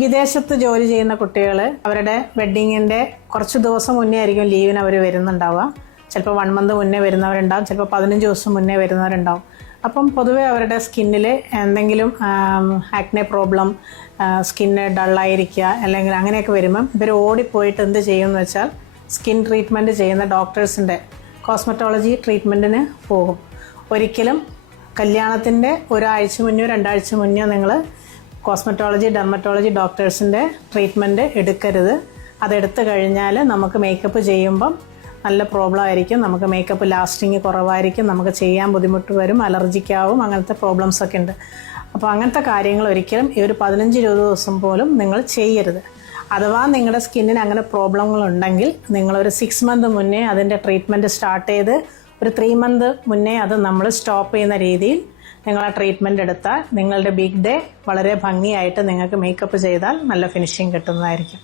വിദേശത്ത് ജോലി ചെയ്യുന്ന കുട്ടികൾ അവരുടെ വെഡ്ഡിങ്ങിന്റെ കുറച്ച് ദിവസം മുന്നേ ആയിരിക്കും ലീവിന് അവർ വരുന്നുണ്ടാവുക. ചിലപ്പോൾ 1 മന്ത് മുന്നേ വരുന്നവരുണ്ടാവും, ചിലപ്പോൾ 15 ദിവസം മുന്നേ വരുന്നവരുണ്ടാവും. അപ്പം പൊതുവെ അവരുടെ സ്കിന്നിൽ എന്തെങ്കിലും ആക്നെ പ്രോബ്ലം, സ്കിന്ന് ഡള്ളായിരിക്കുക അല്ലെങ്കിൽ അങ്ങനെയൊക്കെ വരുമ്പം ഇവർ ഓടിപ്പോയിട്ട് എന്ത് ചെയ്യുമെന്ന് വെച്ചാൽ സ്കിൻ ട്രീറ്റ്മെൻറ്റ് ചെയ്യുന്ന ഡോക്ടേഴ്സിൻ്റെ കോസ്മെറ്റോളജി ട്രീറ്റ്മെൻറ്റിന് പോകും. ഒരിക്കലും കല്യാണത്തിൻ്റെ ഒരാഴ്ച മുന്നോ 2 ആഴ്ച മുന്നോ നിങ്ങൾ കോസ്മെറ്റോളജി ഡെർമറ്റോളജി ഡോക്ടേഴ്സിൻ്റെ ട്രീറ്റ്മെൻറ്റ് എടുക്കരുത്. അതെടുത്തു കഴിഞ്ഞാൽ നമുക്ക് മേക്കപ്പ് ചെയ്യുമ്പം നല്ല പ്രോബ്ലം ആയിരിക്കും, നമുക്ക് മേക്കപ്പ് ലാസ്റ്റിങ് കുറവായിരിക്കും, നമുക്ക് ചെയ്യാൻ ബുദ്ധിമുട്ട് വരും, അലർജിക്കാവും, അങ്ങനത്തെ പ്രോബ്ലംസ് ഒക്കെ ഉണ്ട്. അപ്പോൾ അങ്ങനത്തെ കാര്യങ്ങൾ ഒരിക്കലും ഈ ഒരു 15-20 ദിവസം പോലും നിങ്ങൾ ചെയ്യരുത്. അഥവാ നിങ്ങളുടെ സ്കിന്നിന് അങ്ങനെ പ്രോബ്ലങ്ങളുണ്ടെങ്കിൽ നിങ്ങളൊരു 6 മന്ത് മുന്നേ അതിൻ്റെ ട്രീറ്റ്മെൻറ്റ് സ്റ്റാർട്ട് ചെയ്ത് ഒരു 3 മന്ത് മുന്നേ അത് നമ്മൾ സ്റ്റോപ്പ് ചെയ്യുന്ന രീതിയിൽ നിങ്ങൾ ആ ട്രീറ്റ്മെൻറ്റ് എടുത്താൽ നിങ്ങളുടെ ബിഗ് ഡേ വളരെ ഭംഗിയായിട്ട് നിങ്ങൾക്ക് മേക്കപ്പ് ചെയ്താൽ നല്ല ഫിനിഷിങ് കിട്ടുന്നതായിരിക്കും.